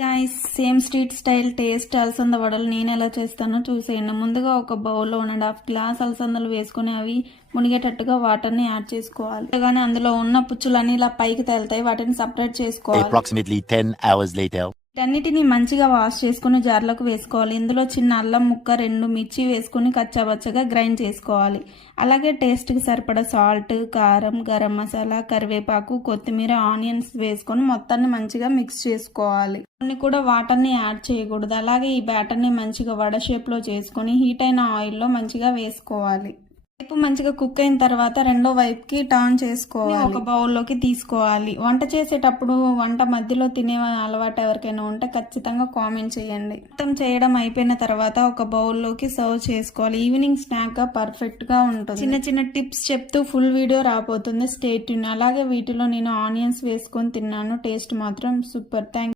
Guys, same street style taste అలసంద వడలు నేను ఎలా చేస్తానో చూసేయండి. ముందుగా ఒక బౌల్లో 1.5 గ్లాస్ అలసందలు వేసుకుని అవి మునిగేటట్టుగా వాటర్ని యాడ్ చేసుకోవాలి. కానీ అందులో ఉన్న పుచ్చులన్నీ ఇలా పైకి తేలుతాయి, వాటిని సపరేట్ చేసుకోవాలి. Approximately 10 hours later. వీటన్నిటిని మంచిగా వాష్ చేసుకుని జార్లోకి వేసుకోవాలి. ఇందులో చిన్న అల్లం ముక్క, 2 మిర్చి వేసుకుని కచ్చాబచ్చగా గ్రైండ్ చేసుకోవాలి. అలాగే టేస్ట్కి సరిపడా సాల్ట్, కారం, గరం మసాలా, కరివేపాకు, కొత్తిమీర, ఆనియన్స్ వేసుకొని మొత్తాన్ని మంచిగా మిక్స్ చేసుకోవాలి. కొన్ని కూడా వాటర్ని యాడ్ చేయకూడదు. అలాగే ఈ బ్యాటర్ని మంచిగా వడ షేప్లో చేసుకొని హీట్ అయిన ఆయిల్లో మంచిగా వేసుకోవాలి. వైపు మంచిగా కుక్ అయిన తర్వాత రెండో వైపుకి టర్న్ చేసుకోవాలి. ఒక బౌల్లోకి తీసుకోవాలి. వంట చేసేటప్పుడు వంట మధ్యలో తినే అలవాటు ఎవరికైనా ఉంటే ఖచ్చితంగా కామెంట్ చేయండి. మొత్తం చేయడం అయిపోయిన తర్వాత ఒక బౌల్లోకి సర్వ్ చేసుకోవాలి. ఈవినింగ్ స్నాక్ గా పర్ఫెక్ట్ గా ఉంటుంది. చిన్న చిన్న టిప్స్ చెప్తూ ఫుల్ వీడియో రాబోతుంది, స్టే ట్యూన్. అలాగే వీటిలో నేను ఆనియన్స్ వేసుకొని తిన్నాను, టేస్ట్ మాత్రం సూపర్. థ్యాంక్